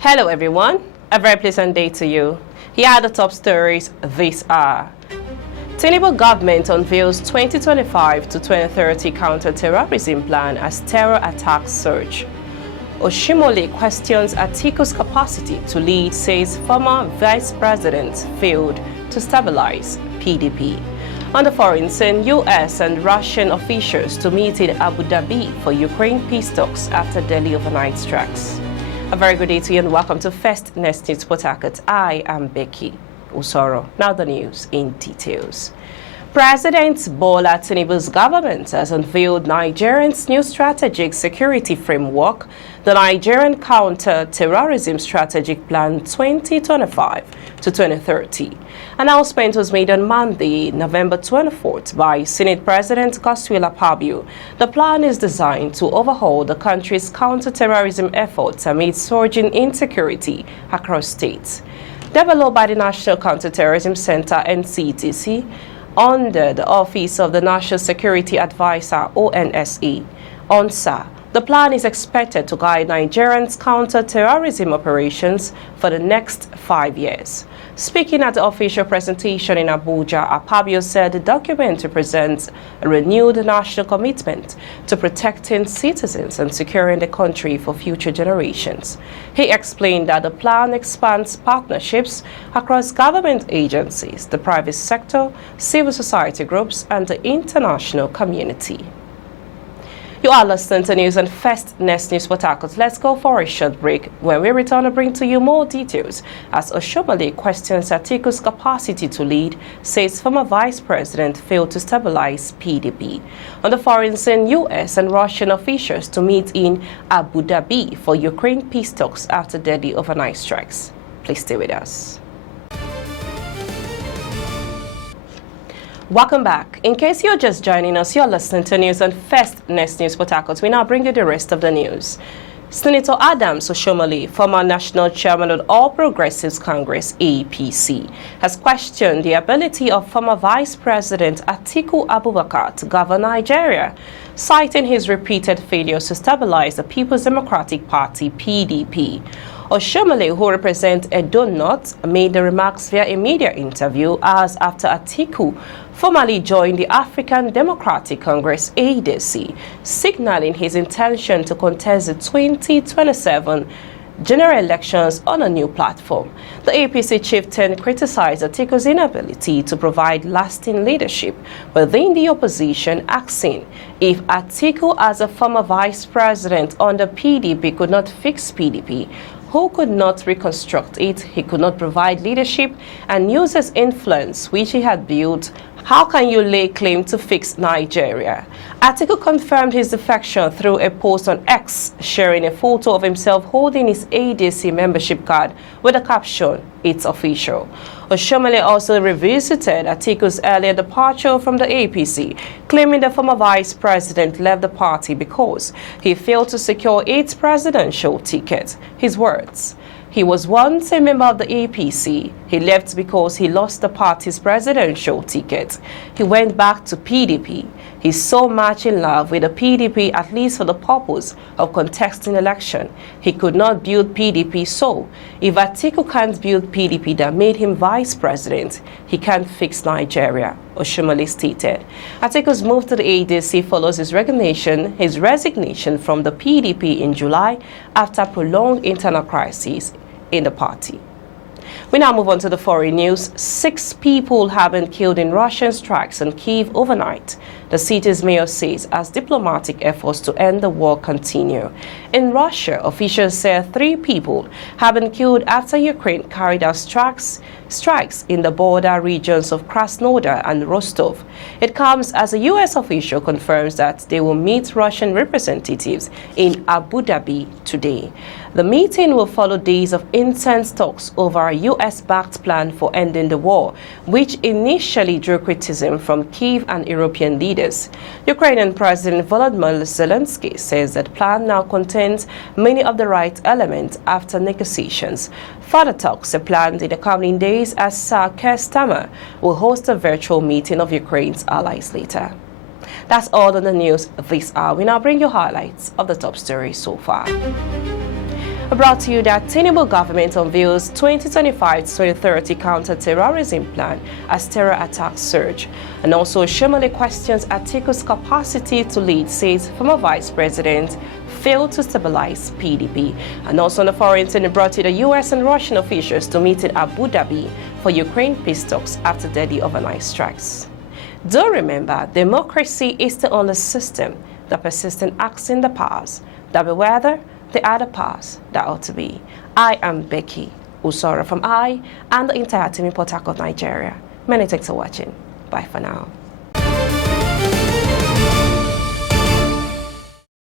Hello everyone, a very pleasant day to you. Here are the top stories this hour. Tinubu government unveils 2025 to 2030 counter-terrorism plan as terror attacks surge. Oshiomhole questions Atiku's capacity to lead, says former vice president failed to stabilize PDP. On the foreign scene, US and Russian officials to meet in Abu Dhabi for Ukraine peace talks after Delhi overnight strikes. A very good day to you and welcome to First Next News Port Harcourt. I am Becky Usoro. Now the news in details. President Bola Tinubu's government has unveiled Nigerian's new strategic security framework, the Nigerian Counter-Terrorism Strategic Plan 2025 to 2030. Announcement was made on Monday, November 24th by Senate President Godswill Akpabio. The plan is designed to overhaul the country's counter-terrorism efforts amid surging insecurity across states. Developed by the National Counter-Terrorism Center (NCTC) under the Office of the National Security Advisor (ONSA), the plan is expected to guide Nigerians' counter-terrorism operations for the next 5 years. Speaking at the official presentation in Abuja, Akpabio said the document represents a renewed national commitment to protecting citizens and securing the country for future generations. He explained that the plan expands partnerships across government agencies, the private sector, civil society groups, and the international community. You are listening to news on First Next News Port Harcourt. Let's go for a short break. When we return, to bring to you more details as Oshiomhole questions Atiku's capacity to lead, says former vice president failed to stabilize PDP. On the foreign scene, US and Russian officials to meet in Abu Dhabi for Ukraine peace talks after Delhi overnight strikes. Please stay with us. Welcome back. In case you're just joining us, you're listening to news on First Next News Port Harcourt. We now bring you the rest of the news. Senator Adams Oshiomhole, former national chairman of All Progressives Congress (APC), has questioned the ability of former Vice President Atiku Abubakar to govern Nigeria, citing his repeated failures to stabilize the People's Democratic Party (PDP). Oshiomhole, who represents Edo North, made the remarks via a media interview hours after Atiku formally joined the African Democratic Congress (ADC), signaling his intention to contest the 2027 general elections on a new platform. The APC chieftain criticized Atiku's inability to provide lasting leadership within the opposition, asking if Atiku, as a former vice president under PDP, could not fix PDP, who could not reconstruct it, he could not provide leadership and use his influence, which he had built. How can you lay claim to fix Nigeria? Atiku confirmed his defection through a post on X, sharing a photo of himself holding his ADC membership card with the caption, "It's official." Oshiomhole also revisited Atiku's earlier departure from the APC, claiming the former vice president left the party because he failed to secure its presidential ticket. His words: "He was once a member of the APC. He left because he lost the party's presidential ticket. He went back to PDP. He's so much in love with the PDP, at least for the purpose of contesting election. He could not build PDP, so if Atiku can't build PDP that made him vice president, he can't fix Nigeria," Oshiomhole stated. Atiku's move to the ADC follows his resignation from the PDP in July after prolonged internal crises in the party. We now move on to the foreign news. 6 people have been killed in Russian strikes on Kyiv overnight, the city's mayor says, as diplomatic efforts to end the war continue. In Russia, officials say 3 people have been killed after Ukraine carried out strikes in the border regions of Krasnodar and Rostov. It comes as a U.S. official confirms that they will meet Russian representatives in Abu Dhabi today. The meeting will follow days of intense talks over a U.S.-backed plan for ending the war, which initially drew criticism from Kyiv and European leaders. Ukrainian President Volodymyr Zelensky says that plan now contains many of the right elements after negotiations. Further talks are planned in the coming days as Sir Keir Starmer will host a virtual meeting of Ukraine's allies later. That's all on the news this hour. We now bring you highlights of the top stories so far. Brought to you that Tinubu government unveils 2025-2030 counter-terrorism plan as terror attacks surge. And also, Oshiomhole questions Atiku's capacity to lead, says former vice president failed to stabilize PDP. And also on the foreign scene, brought to the US and Russian officials to meet in Abu Dhabi for Ukraine peace talks after deadly overnight strikes. Do remember, democracy is the only system that persists in acting the powers that be whether the other powers that ought to be. I am Becky Usora from I and the entire team in Port Harcourt, Nigeria. Many thanks for watching. Bye for now.